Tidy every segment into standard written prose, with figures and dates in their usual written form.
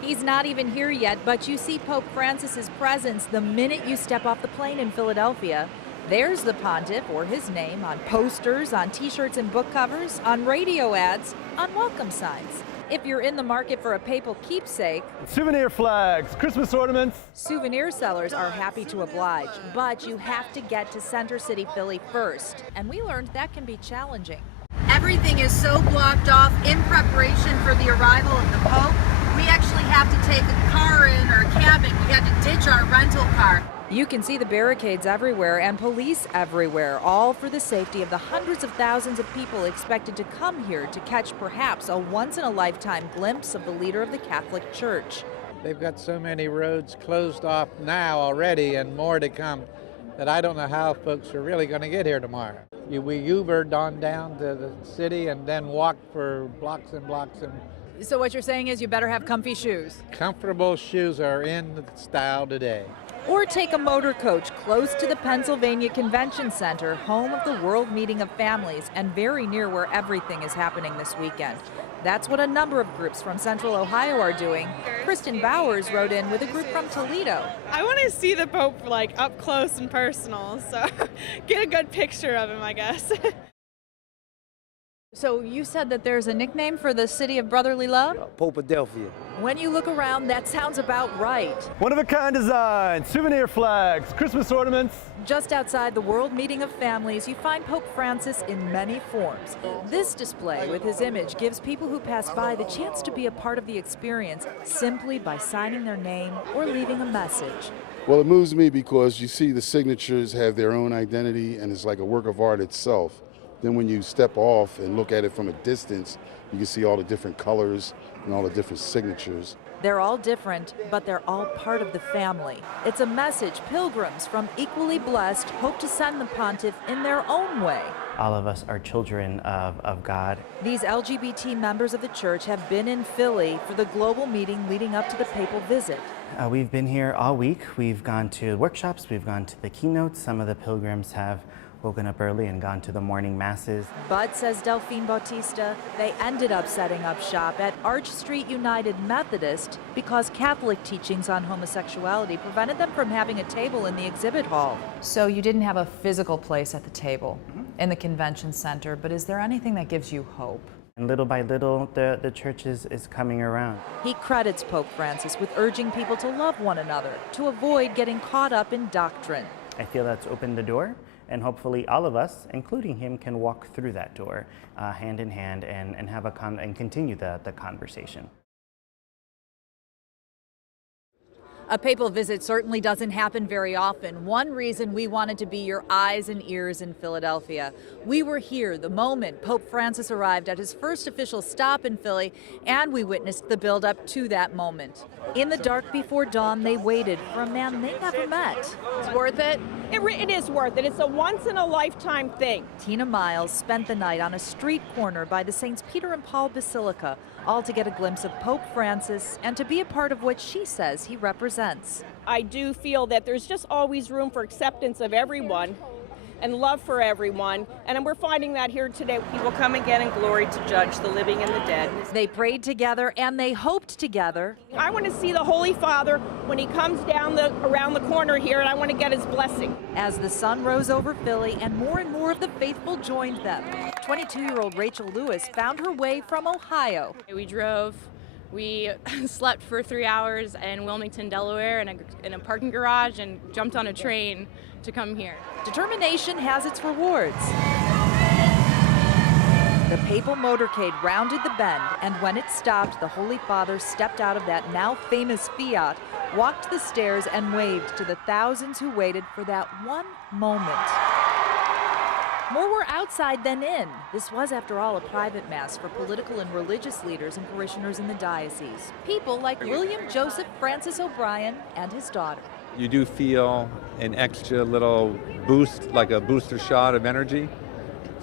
He's not even here yet, but you see Pope Francis's presence the minute you step off the plane in Philadelphia. There's the pontiff, or his name, on posters, on t-shirts and book covers, on radio ads, on welcome signs. If you're in the market for a papal keepsake, Souvenir flags, Christmas ornaments. souvenir sellers are happy to oblige, but you have to get to Center City, Philly first. And we learned that can be challenging. Everything is so blocked off in preparation for the arrival of the Pope. We actually have to take a car in, or a cab in. We had to ditch our rental car. You can see the barricades everywhere and police everywhere, all for the safety of the hundreds of thousands of people expected to come here to catch perhaps a once-in-a-lifetime glimpse of the leader of the Catholic Church. They've got so many roads closed off now already and more to come that I don't know how folks are really going to get here tomorrow. We Ubered on down to the city and then walked for blocks and blocks. And So what you're saying is you better have comfy shoes. comfortable shoes are in style today. Or take a motor coach close to the Pennsylvania Convention Center, home of the World Meeting of Families, and very near where everything is happening this weekend. That's what a number of groups from Central Ohio are doing. Kristen Bowers wrote in with a group from Toledo. I want to see the Pope like up close and personal, so get a good picture of him, I guess. So you said that there's a nickname for the city of brotherly love? Popadelphia. When you look around, that sounds about right. One-of-a-kind design, souvenir flags, Christmas ornaments. Just outside the World Meeting of Families, you find Pope Francis in many forms. This display with his image gives people who pass by the chance to be a part of the experience simply by signing their name or leaving a message. Well, it moves me because you see the signatures have their own identity and it's like a work of art itself. Then when you step off and look at it from a distance, you can see all the different colors and all the different signatures. They're all different, but they're all part of the family. It's a message pilgrims from Equally Blessed hope to send the pontiff in their own way. All of us are children of God. These LGBT members of the church have been in Philly for the global meeting leading up to the papal visit. We've been here all week. We've gone to workshops, we've gone to the keynotes. Some of the pilgrims have woken up early and gone to the morning masses. But, says Delphine Bautista, they ended up setting up shop at Arch Street United Methodist because Catholic teachings on homosexuality prevented them from having a table in the exhibit hall. So you didn't have a physical place at the table in the convention center, but is there anything that gives you hope? And little by little, the church is coming around. He credits Pope Francis with urging people to love one another, to avoid getting caught up in doctrine. I feel that's opened the door, and hopefully all of us, including him, can walk through that door hand in hand and have and continue the conversation. A papal visit certainly doesn't happen very often. One reason we wanted to be your eyes and ears in Philadelphia. We were here the moment Pope Francis arrived at his first official stop in Philly, and we witnessed the build-up to that moment. In the dark before dawn, they waited for a man they never met. It's worth it? It is worth it. It's a once-in-a-lifetime thing. Tina Miles spent the night on a street corner by the Saints Peter and Paul Basilica, all to get a glimpse of Pope Francis and to be a part of what she says he represents. I do feel that there's just always room for acceptance of everyone and love for everyone, and we're finding that here today. He will come again in glory to judge the living and the dead. They prayed together and they hoped together. I want to see the Holy Father when he comes down around the corner here, and I want to get his blessing. As the sun rose over Philly and more of the faithful joined them, 22-year-old Rachel Lewis found her way from Ohio. We drove. We slept for 3 hours in Wilmington, Delaware in a parking garage and jumped on a train to come here. Determination has its rewards. The papal motorcade rounded the bend, and when it stopped, the Holy Father stepped out of that now famous Fiat, walked the stairs, and waved to the thousands who waited for that one moment. More were outside than in. This was, after all, a private mass for political and religious leaders and parishioners in the diocese. People like William Joseph Francis O'Brien and his daughter. You do feel an extra little boost, like a booster shot of energy.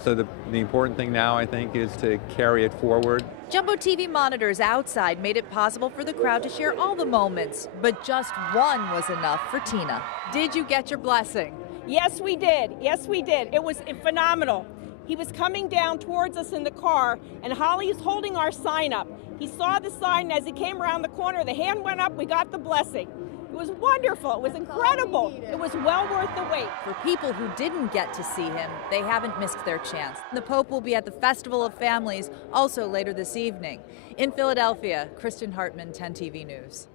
So the important thing now, I think, is to carry it forward. Jumbo TV monitors outside made it possible for the crowd to share all the moments, but just one was enough for Tina. Did you get your blessing? Yes, we did. Yes, we did. It was phenomenal. He was coming down towards us in the car, and Holly is holding our sign up. He saw the sign, and as he came around the corner, the hand went up, we got the blessing. It was wonderful, it was incredible. It was well worth the wait. For people who didn't get to see him, they haven't missed their chance. The Pope will be at the Festival of Families also later this evening. In Philadelphia, Kristen Hartman, 10 TV News.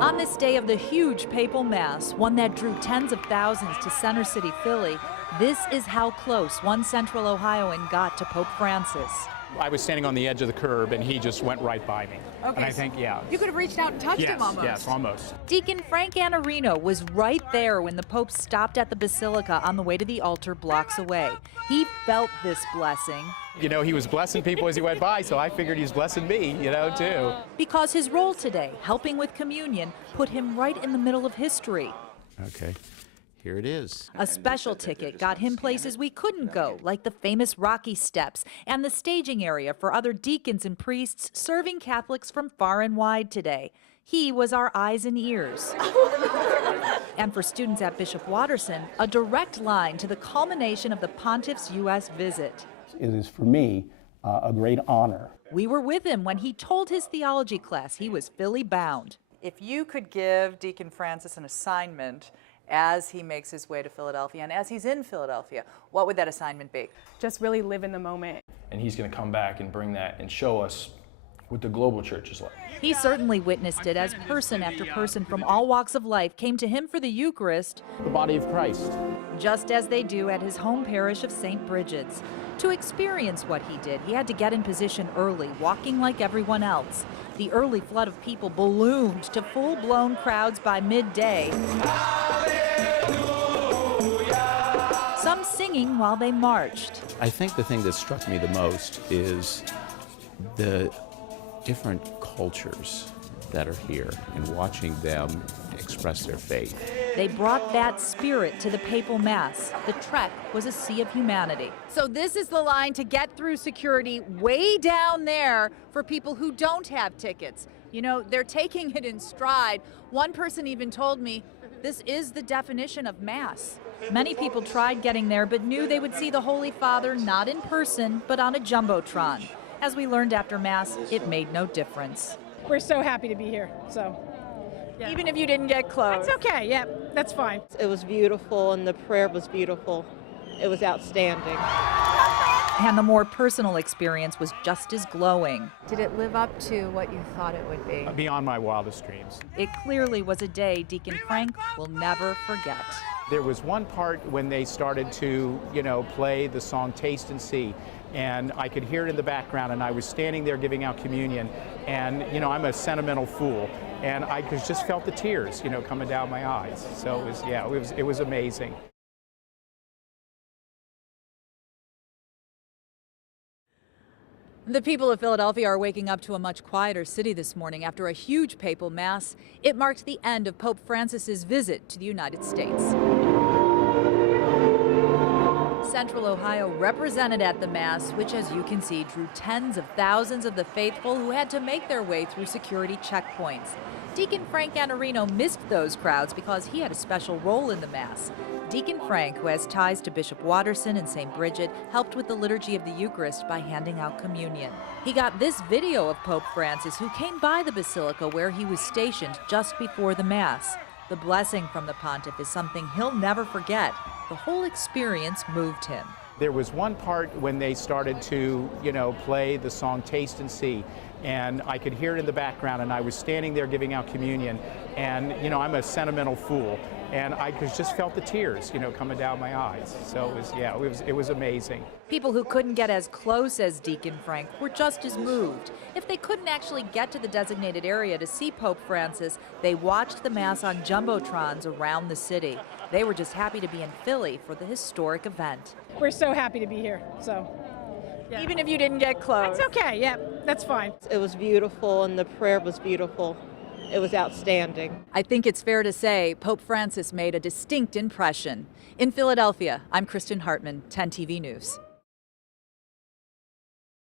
On this day of the huge papal mass, one that drew tens of thousands to Center City, Philly, this is how close one Central Ohioan got to Pope Francis. I was standing on the edge of the curb and he just went right by me. Okay, and I think, yeah. You could have reached out and touched him almost. Yes, almost. Deacon Frank Anarino was right there when the Pope stopped at the Basilica on the way to the altar blocks away. He felt this blessing. You know, he was blessing people as he went by, so I figured he was blessing me, you know, too. Because his role today, helping with communion, put him right in the middle of history. Okay. Here it is. A special ticket got him places we couldn't go, like the famous Rocky Steps and the staging area for other deacons and priests serving Catholics from far and wide today. He was our eyes and ears. And for students at Bishop Watterson, a direct line to the culmination of the Pontiff's U.S. visit. It is, for me, a great honor. We were with him when he told his theology class he was Philly bound. If you could give Deacon Francis an assignment as he makes his way to Philadelphia and as he's in Philadelphia, what would that assignment be? Just really live in the moment. And he's going to come back and bring that and show us what the global church is like. He certainly witnessed it as person after person from all walks of life came to him for the Eucharist, The body of Christ. just as they do at his home parish of St. Bridget's. To experience what he did, he had to get in position early, walking like everyone else. The early flood of people ballooned to full-blown crowds by midday. Some singing while they marched. I think the thing that struck me the most is the different cultures that are here and watching them express their faith. They brought that spirit to the papal mass. The trek was a sea of humanity. So this is the line to get through security way down there for people who don't have tickets. You know, they're taking it in stride. One person even told me, this is the definition of mass. Many people tried getting there but knew they would see the Holy Father not in person but on a jumbotron. As we learned after mass, it made no difference. We're so happy to be here, so. Yeah. Even if you didn't get close. That's okay, yeah, that's fine. It was beautiful and the prayer was beautiful. It was outstanding. And the more personal experience was just as glowing. Did it live up to what you thought it would be? Beyond my wildest dreams. It clearly was a day Deacon Frank will never forget. There was one part when they started to, you know, play the song Taste and See, and I could hear it in the background, and I was standing there giving out communion, and, you know, I'm a sentimental fool, and I just felt the tears, you know, coming down my eyes. So it was, yeah, it was amazing. The people of Philadelphia are waking up to a much quieter city this morning after a huge papal mass. It marked the end of Pope Francis's visit to the United States. Central Ohio represented at the mass, which, as you can see, drew tens of thousands of the faithful who had to make their way through security checkpoints. Deacon Frank Anarino missed those crowds because he had a special role in the mass. Deacon Frank, who has ties to Bishop Watterson and St. Bridget, helped with the liturgy of the Eucharist by handing out communion. He got this video of Pope Francis, who came by the Basilica where he was stationed just before the Mass. The blessing from the pontiff is something he'll never forget. The whole experience moved him. There was one part when they started to, you know, play the song Taste and See, and I could hear it in the background, and I was standing there giving out communion, and, you know, I'm a sentimental fool, and I just felt the tears, you know, coming down my eyes. So it was, yeah, it was amazing. People who couldn't get as close as Deacon Frank were just as moved. If they couldn't actually get to the designated area to see Pope Francis, they watched the Mass on jumbotrons around the city. They were just happy to be in Philly for the historic event. We're so happy to be here, so. Yeah. Even if you didn't get close. That's okay, yeah, that's fine. It was beautiful and the prayer was beautiful. It was outstanding. I think it's fair to say Pope Francis made a distinct impression. In Philadelphia, I'm Kristen Hartman, 10 TV News.